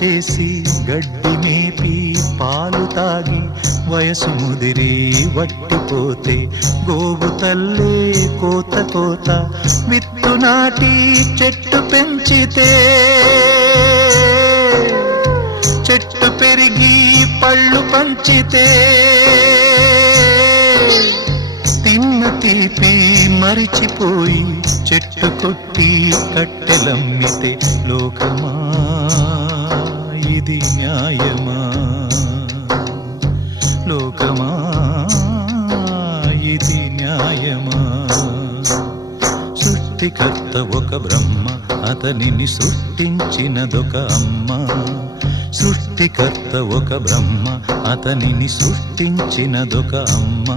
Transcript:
చేసి గడ్డి మేపి పాలు తాగి వయసు ముదిరి వట్టిపోతే గోవు తల్లే కోత కోత విత్తు నాటి చెట్టు పెంచితే చెట్టు పెరిగి పళ్ళు పంచితే తిన్న తీపి మరిచిపోయి చెట్టు కొట్టి కట్టెలమ్మితే లోకమా ఇది న్యాయమా లోకమా ఇది న్యాయమా సృష్టికర్త ఒక బ్రహ్మ అతనిని సృష్టించినదొక అమ్మ సృష్టికర్త ఒక బ్రహ్మ అతనిని సృష్టించినదొక అమ్మ